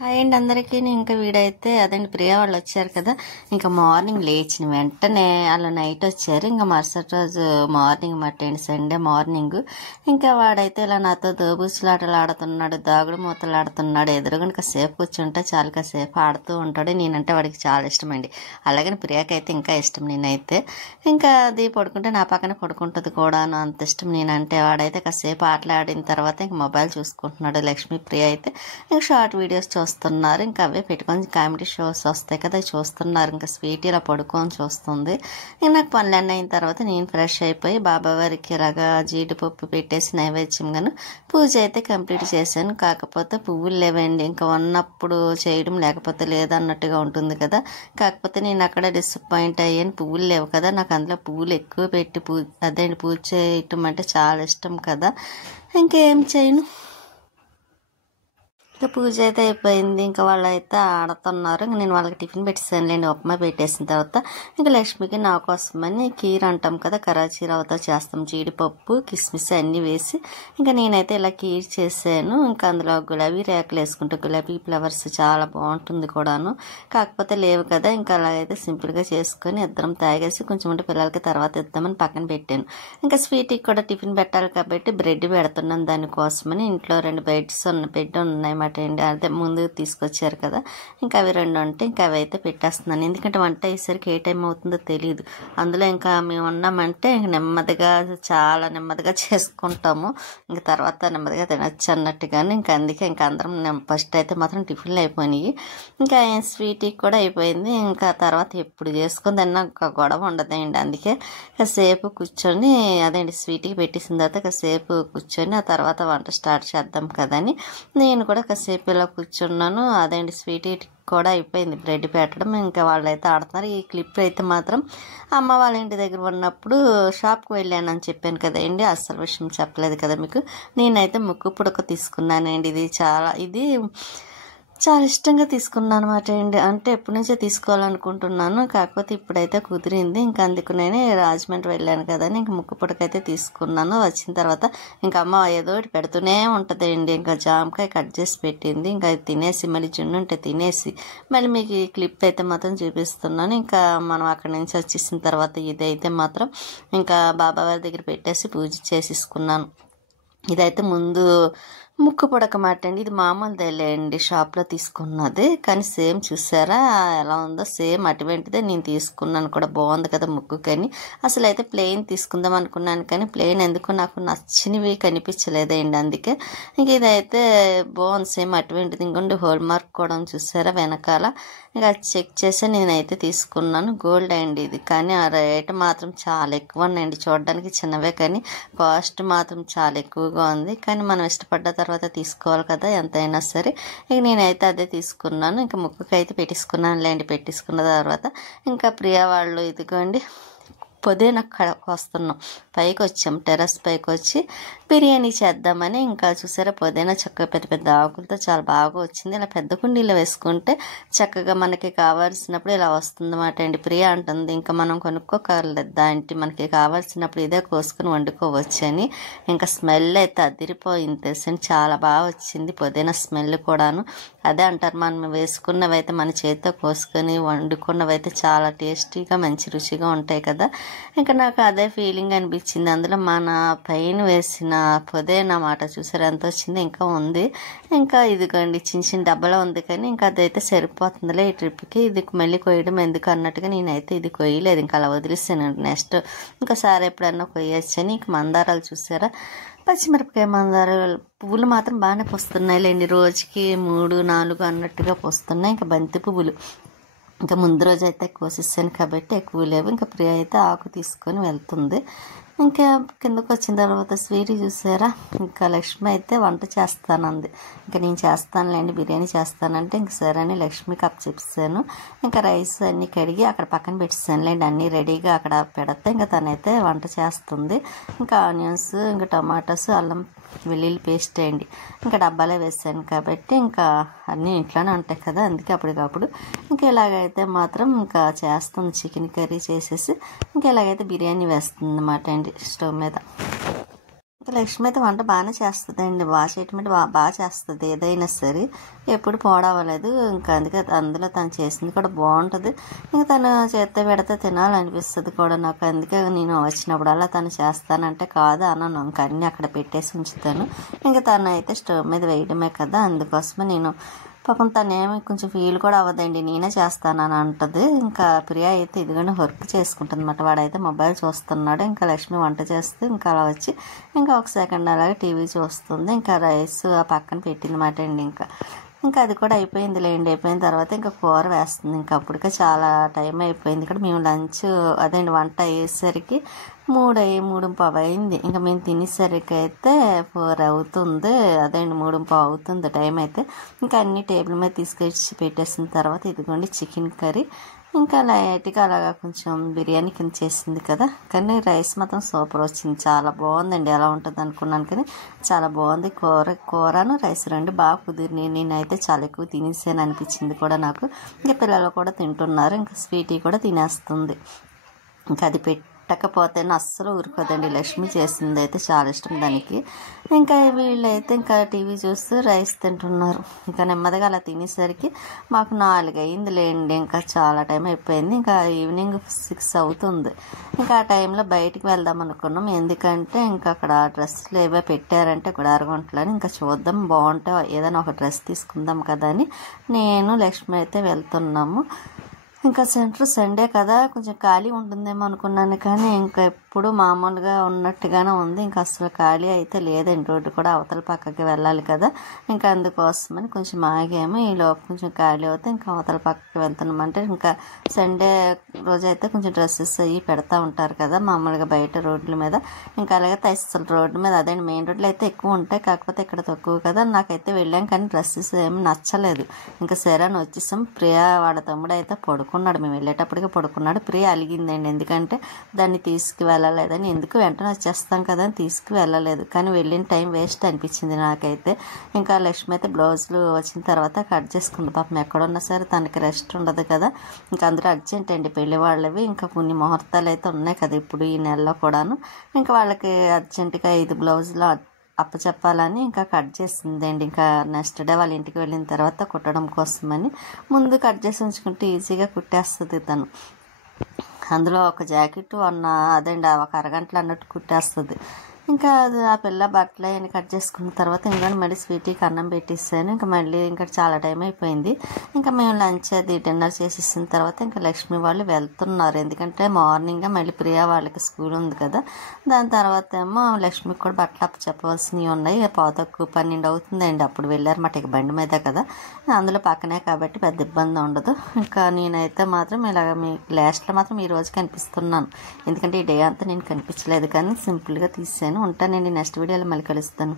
Hi అండి అందరికీ. ఇంకా వీడైతే అదండి ప్రియా వాళ్ళు వచ్చారు కదా. ఇంకా మార్నింగ్ లేచిన వెంటనే అలా నైట్ వచ్చారు. ఇంకా మరుసటి రోజు మార్నింగ్ మట్టండి సండే మార్నింగ్. ఇంకా వాడైతే ఇలా నాతో దోబూసులాటలు ఆడుతున్నాడు, దాగుడు మూతలు ఆడుతున్నాడు. ఎదురుగా కాసేపు కూర్చుంటే చాలా కాసేపు ఆడుతూ ఉంటాడు. నేనంటే వాడికి చాలా ఇష్టం అండి. అలాగని ప్రియాకి అయితే ఇంకా ఇష్టం. నేనైతే ఇంకా అది పడుకుంటే నా పక్కన పడుకుంటుంది కూడాను, అంత ఇష్టం నేనంటే. వాడైతే కాసేపు ఆటలాడిన తర్వాత ఇంక మొబైల్ చూసుకుంటున్నాడు. లక్ష్మి ప్రియ అయితే ఇంకా షార్ట్ వీడియోస్ చూస్తున్నారు. ఇంకా అవే పెట్టుకొని కామెడీ షోస్ వస్తాయి కదా, చూస్తున్నారు. ఇంకా స్వీట్ ఇలా పడుకొని చూస్తుంది. ఇంకా నాకు పనులన్నీ అయిన తర్వాత నేను ఫ్రెష్ అయిపోయి బాబావారికి ఇలాగా జీడిపప్పు పెట్టేసి నైవేద్యంగాను పూజ అయితే కంప్లీట్ చేశాను. కాకపోతే పువ్వులు లేవండి. ఇంకా ఉన్నప్పుడు చేయడం లేకపోతే లేదన్నట్టుగా ఉంటుంది కదా. కాకపోతే నేను అక్కడ డిసప్పాయింట్ అయ్యాను, పువ్వులు లేవు కదా. నాకు అందులో పువ్వులు ఎక్కువ పెట్టి పూజ చేయటం అంటే చాలా ఇష్టం కదా. ఇంకేం చేయను. ఇంకా పూజ అయితే అయిపోయింది. ఇంకా వాళ్ళు అయితే ఆడుతున్నారు. ఇంక నేను వాళ్ళకి టిఫిన్ పెట్టేసానులేండి. ఉప్మా పెట్టేసిన తర్వాత ఇంకా లక్ష్మికి నా కోసమని కీర్ అంటాం కదా, కరాచీ రవ్వతో చేస్తాం, జీడిపప్పు కిస్మిస్ అన్నీ వేసి ఇంకా నేనైతే ఇలా కీర్ చేశాను. ఇంకా అందులో గులాబీ రేకులు వేసుకుంటే గులాబీ ఫ్లవర్స్ చాలా బాగుంటుంది కూడాను. కాకపోతే లేవు కదా. ఇంకా అలాగైతే సింపుల్గా చేసుకొని ఇద్దరం తాగేసి కొంచెం ఉంటే పిల్లలకి తర్వాత ఇద్దామని పక్కన పెట్టాను. ఇంకా స్వీట్కి కూడా టిఫిన్ పెట్టాలి కాబట్టి బ్రెడ్ పెడుతున్నాను దానికోసమని. ఇంట్లో 2 బ్రెడ్ ఉన్నాయి అండి. అదే ముందు తీసుకొచ్చారు కదా. ఇంకా అవి 2 ఉంటే ఇంకా అవి అయితే పెట్టేస్తున్నాను. ఎందుకంటే వంట అయ్యేసరికి ఏ టైం అవుతుందో తెలియదు. అందులో ఇంకా మేము ఉన్నామంటే నెమ్మదిగా చాలా నెమ్మదిగా చేసుకుంటాము. ఇంకా తర్వాత నెమ్మదిగా తినచ్చు అన్నట్టుగానే. ఇంకా అందుకే ఇంకా అందరం ఫస్ట్ అయితే మాత్రం టిఫిన్లు అయిపోయినాయి. ఇంకా స్వీట్కి కూడా అయిపోయింది. ఇంకా తర్వాత ఎప్పుడు చేసుకుని తిన్నా ఒక గొడవ ఉండదండి. అందుకే కాసేపు కూర్చొని అదేంటి స్వీట్కి పెట్టేసిన తర్వాత కాసేపు కూర్చొని ఆ తర్వాత వంట స్టార్ట్ చేద్దాం కదని నేను కూడా కాసేపు ఇలా కూర్చున్నాను. అదేంటి స్వీట్ కూడా అయిపోయింది బ్రెడ్ పెట్టడం. ఇంకా వాళ్ళైతే ఆడుతున్నారు. ఈ క్లిప్ అయితే మాత్రం అమ్మ వాళ్ళ ఇంటి దగ్గర ఉన్నప్పుడు షాప్కి వెళ్ళానని చెప్పాను కదండి. అస్సలు విషయం చెప్పలేదు కదా మీకు. నేనైతే ముక్కు పుడక తీసుకున్నానండి. ఇది చాలా ఇష్టంగా తీసుకున్నాను అనమాట అండి. అంటే ఎప్పటి నుంచో తీసుకోవాలనుకుంటున్నాను. కాకపోతే ఇప్పుడైతే కుదిరింది. ఇంకా అందుకు నేను రాజమండ్రి వెళ్ళాను కదని ఇంక ముక్కు పుడకైతే తీసుకున్నాను. వచ్చిన తర్వాత ఇంకా అమ్మ ఏదో ఒకటి పెడుతూనే ఉంటుందండి. ఇంకా జామకాయ కట్ చేసి పెట్టింది. ఇంకా అది తినేసి మళ్ళీ జున్ను ఉంటే తినేసి మళ్ళీ మీకు ఈ క్లిప్ అయితే మాత్రం చూపిస్తున్నాను. ఇంకా మనం అక్కడి నుంచి వచ్చేసిన తర్వాత ఇదైతే మాత్రం ఇంకా బాబావారి దగ్గర పెట్టేసి పూజ చేసేసుకున్నాను. ఇదైతే ముందు ముక్కు పుడక మాట అండి. ఇది మామూలుదేలే అండి, షాప్లో తీసుకున్నది. కానీ సేమ్ చూసారా ఎలా ఉందో, సేమ్ అటువంటిదే నేను తీసుకున్నాను కూడా. బాగుంది కదా ముక్కు. కానీ అసలు అయితే ప్లెయిన్ తీసుకుందాం అనుకున్నాను కానీ ప్లెయిన్ ఎందుకు నాకు నచ్చినవి కనిపించలేదండి. అందుకే ఇంక ఇదైతే బాగుంది, సేమ్ అటువంటిది. ఇంకొండి హోల్ మార్క్ కూడా చూసారా వెనకాల. ఇంకా చెక్ చేసి నేనైతే తీసుకున్నాను. గోల్డ్ అండి ఇది. కానీ ఆ రేట్ మాత్రం చాలా ఎక్కువ ఉన్నాయండి. చూడడానికి చిన్నవే కానీ కాస్ట్ మాత్రం చాలా ఎక్కువగా ఉంది. కానీ మనం ఇష్టపడ్డ తర్వాత తీసుకోవాలి కదా ఎంతైనా సరే. ఇక నేనైతే అదే తీసుకున్నాను. ఇంకా ముక్కుకి అయితే పెట్టించుకున్నాను లేండి. పెట్టించుకున్న తర్వాత ఇంకా ప్రియా వాళ్ళు ఇదిగోండి పుదీనా వస్తున్నాం. పైకి వచ్చాం, టెర్రస్ పైకి వచ్చి బిర్యానీ చేద్దామని. ఇంకా చూసారా పుదీనా చక్కగా పెద్ద పెద్ద ఆకులతో చాలా బాగా వచ్చింది. ఇలా పెద్ద కుండీలో వేసుకుంటే చక్కగా మనకి కావాల్సినప్పుడు ఇలా వస్తుందన్నమాట అండి. ప్రియ అంటుంది ఇంకా మనం కొనుక్కోగలదు దాంట్లో, మనకి కావాల్సినప్పుడు ఇదే కోసుకుని వండుకోవచ్చు అని. ఇంకా స్మెల్ అయితే అదిరిపోయింది తెలుసండి. చాలా బాగా వచ్చింది పుదీనా స్మెల్ కూడాను. అదే అంటారు, మనం వేసుకున్నవి అయితే మన చేతితో కోసుకొని వండుకున్నవి అయితే చాలా టేస్టీగా మంచి రుచిగా ఉంటాయి కదా. ఇంకా నాకు అదే ఫీలింగ్ అనిపించింది. అందులో మన పైన వేసిన పుదీనా మాట చూసారు ఎంత వచ్చింది. ఇంకా ఉంది. ఇంకా ఇదిగోండి చిన్న చిన్న డబ్బాలో ఉంది కానీ ఇంకా అదైతే సరిపోతుందిలే ఈ ట్రిప్కి. ఇది మళ్ళీ కొయ్యడం ఎందుకు అన్నట్టుగా నేనైతే ఇది కొయ్యలేదు. ఇంకా అలా వదిలేసాను. నెక్స్ట్ ఇంకోసారి ఎప్పుడన్నా కొయ్యొచ్చని. ఇంక మందారాలు చూసారా, పచ్చిమిరపకాయ మందారాలు పువ్వులు మాత్రం బాగానే పోస్తున్నాయి లేండి. రోజుకి 3-4 అన్నట్టుగా పోస్తున్నాయి. ఇంకా బంతి పువ్వులు ఇంకా ముందు రోజు అయితే కోసేసాను కాబట్టి ఎక్కువ లేవు. ఇంకా ప్రియ అయితే ఆకు తీసుకొని వెళ్తుంది. ఇంకా కిందకు వచ్చిన తర్వాత స్వీట్ చూసారా, ఇంకా లక్ష్మి అయితే వంట చేస్తానంది. ఇంకా నేను చేస్తానులేండి బిర్యానీ చేస్తానంటే ఇంక సరే అని లక్ష్మికి అప్ చెప్పాను. ఇంకా రైస్ అన్నీ కడిగి అక్కడ పక్కన పెట్టేసానులేండి. అన్నీ రెడీగా అక్కడ పెడితే ఇంకా తనైతే వంట చేస్తుంది. ఇంకా ఆనియన్స్, ఇంకా టమాటాస్, అల్లం వెల్లుల్లి పేస్ట్ వేయండి. ఇంకా డబ్బాలో వేసాను కాబట్టి ఇంకా అన్నీ ఇంట్లోనే ఉంటాయి కదా. అందుకే అప్పటికప్పుడు ఇంకా ఇలాగైతే మాత్రం ఇంకా చేస్తుంది. చికెన్ కర్రీ చేసేసి ఇంకా ఇలాగైతే బిర్యానీ వేస్తుంది అన్నమాట అండి స్టవ్ మీద. లక్ష్మి అయితే వంట బాగానే చేస్తుందండి, బాగా చేయటం అంటే బాగా చేస్తుంది. ఏదైనా సరే ఎప్పుడు పాడవలేదు. ఇంకా అందుకే అందులో తను చేసింది కూడా బాగుంటుంది. ఇంకా తను చేత్తో పెడితే తినాలనిపిస్తుంది కూడా నాకు. అందుకే నేను వచ్చినప్పుడల్లా తను చేస్తానంటే కాదు అనను, ఇంకా అన్నీ అక్కడ పెట్టేసి ఉంచుతాను. ఇంకా తను అయితే స్టవ్ మీద వేయడమే కదా, అందుకోసమే నేను పాపం తనేమి కొంచెం ఫీల్ కూడా అవ్వదండి, నేనే చేస్తానని అంటది. ఇంకా ప్రియా అయితే ఇదిగోండి వర్క్ చేసుకుంటుంది అనమాట. వాడైతే మొబైల్ చూస్తున్నాడు. ఇంకా లక్ష్మి వంట చేస్తే ఇంకా అలా వచ్చి ఇంకా ఒక సెకండ్ అలాగే టీవీ చూస్తుంది. ఇంకా రైస్ ఆ పక్కన పెట్టిందన్నమాట అండి. ఇంకా అది కూడా అయిపోయింది లేండి. అయిపోయిన తర్వాత ఇంకా కూర వేస్తుంది. ఇంకా అప్పటికే చాలా టైం అయిపోయింది. ఇక్కడ మేము లంచ్ అదేంటి వంట అయ్యేసరికి 3:15 అయింది. ఇంకా మేము తినేసరికి అయితే 4 అవుతుంది. అదేంటి 3:15 అవుతుంది టైం అయితే. ఇంకా అన్ని టేబుల్ మీద తీసుకొచ్చి పెట్టేసిన తర్వాత ఇదిగోండి చికెన్ కర్రీ. ఇంకా లైట్గా అలాగా కొంచెం బిర్యానీ కింద చేసింది కదా, కానీ రైస్ మాత్రం సూపర్ వచ్చింది, చాలా బాగుందండి. ఎలా ఉంటుంది అనుకున్నాను కానీ చాలా బాగుంది. కూరను రైస్ రెండు బాగా కుదిరినాయి. నేనైతే చాలా ఎక్కువ తినేసాను అనిపించింది కూడా నాకు. ఇంకా పిల్లలు కూడా తింటున్నారు. ఇంకా స్వీటీ కూడా తినేస్తుంది. ఇంకా అది పెట్టకపోతేనే అస్సలు ఊరుకోదండి. లక్ష్మి చేసింది అయితే చాలా ఇష్టం దానికి. ఇంకా వీళ్ళైతే ఇంకా టీవీ చూస్తూ రైస్ తింటున్నారు. ఇంకా నెమ్మదిగా అలా తినేసరికి మాకు 4 అయింది లేండి. ఇంకా చాలా టైం అయిపోయింది. ఇంకా ఈవినింగ్ 6 అవుతుంది. ఇంకా ఆ టైంలో బయటికి వెళ్దాం అనుకున్నాం. ఎందుకంటే ఇంకా అక్కడ డ్రెస్సులు ఏవో పెట్టారంటే గుడారగుంటలని, ఇంకా చూద్దాం బాగుంటే ఏదైనా ఒక డ్రెస్ తీసుకుందాం కదా అని నేను లక్ష్మి అయితే వెళ్తున్నాము. ఇంకా సండే కదా కొంచెం ఖాళీ ఉంటుందేమో అనుకున్నాను, కానీ ఇంకా ఎప్పుడు మామూలుగా ఉన్నట్టుగానే ఉంది. ఇంకా అసలు ఖాళీ అయితే లేదండి. రోడ్డు కూడా అవతల పక్కకి వెళ్ళాలి కదా, ఇంకా అందుకోసమని కొంచెం ఆగాము. ఈ లోపు కొంచెం ఖాళీ అవుతే ఇంకా అవతల పక్కకి వెళ్తున్నాం. అంటే ఇంకా సండే రోజు అయితే కొంచెం డ్రెస్సెస్ అవి పెడతా ఉంటారు కదా మామూలుగా బయట రోడ్ల మీద. ఇంకా అలాగే అసలు రోడ్డు మీద అదేంటి మెయిన్ రోడ్లు అయితే ఎక్కువ ఉంటాయి, కాకపోతే ఇక్కడ తక్కువ కదా. నాకైతే వెళ్ళాం కానీ డ్రెస్సెస్ ఏమి నచ్చలేదు. ఇంకా సరే అని వచ్చేసాం. ప్రియా వాళ్ళ తమ్ముడు అయితే పడుకున్నాడు, మేము వెళ్ళేటప్పటికే పడుకున్నాడు. ప్రియ అలిగిందండి, ఎందుకంటే దాన్ని తీసుకువెళ్ళలేదని. ఎందుకు వెంటనే వచ్చేస్తాం కదా అని తీసుకువెళ్ళలేదు, కానీ వెళ్ళిన టైం వేస్ట్ అనిపించింది నాకైతే. ఇంకా లక్ష్మి అయితే బ్లౌజులు వచ్చిన తర్వాత కట్ చేసుకుంది. పాపం ఎక్కడున్నా సరే తనకి రెస్ట్ ఉండదు కదా. ఇంకా అందరూ అర్జెంట్ అండి పెళ్లి వాళ్ళవి. ఇంకా కొన్ని ముహూర్తాలు అయితే ఉన్నాయి కదా ఇప్పుడు ఈ నెలలో కూడాను. ఇంకా వాళ్ళకి అర్జెంటుగా 5 బ్లౌజులు అప్పచెప్పాలని ఇంకా కట్ చేసిందండి. ఇంకా నెక్స్ట్ డే వాళ్ళ ఇంటికి వెళ్ళిన తర్వాత కుట్టడం కోసమని ముందు కట్ చేసి ఉంచుకుంటే ఈజీగా కుట్టేస్తుంది తను. అందులో ఒక జాకెట్ అదండి ఒక అరగంటలో అన్నట్టు కుట్టేస్తుంది. ఇంకా అది ఆ పిల్ల బట్టలు అవన్నీ కట్ చేసుకున్న తర్వాత ఇంకా మళ్ళీ స్వీటీకి అన్నం పెట్టిస్తాను. ఇంకా మళ్ళీ ఇంకా చాలా టైం అయిపోయింది. ఇంకా మేము లంచ్ అది డిన్నర్ చేసేసిన తర్వాత ఇంకా లక్ష్మి వాళ్ళు వెళ్తున్నారు. ఎందుకంటే మార్నింగ్ మళ్ళీ ప్రియా వాళ్ళకి స్కూల్ ఉంది కదా. దాని తర్వాత ఏమో లక్ష్మికి కూడా బట్టలు అప్పు చెప్పవలసినవి ఉన్నాయి. 11:12 అవుతుందండి. అప్పుడు వెళ్ళారన్నమాట. ఇక బండి మీద కదా, అందులో పక్కనే కాబట్టి పెద్ద ఇబ్బంది ఉండదు. ఇంకా నేనైతే మాత్రం ఇలాగ మీ లాస్ట్లో మాత్రం ఈ రోజు కనిపిస్తున్నాను, ఎందుకంటే ఈ డే అంతా నేను కనిపించలేదు కానీ సింపుల్గా తీసాను. ఉంటానండి, నెక్స్ట్ వీడియోలో మళ్ళీ కలుస్తాను.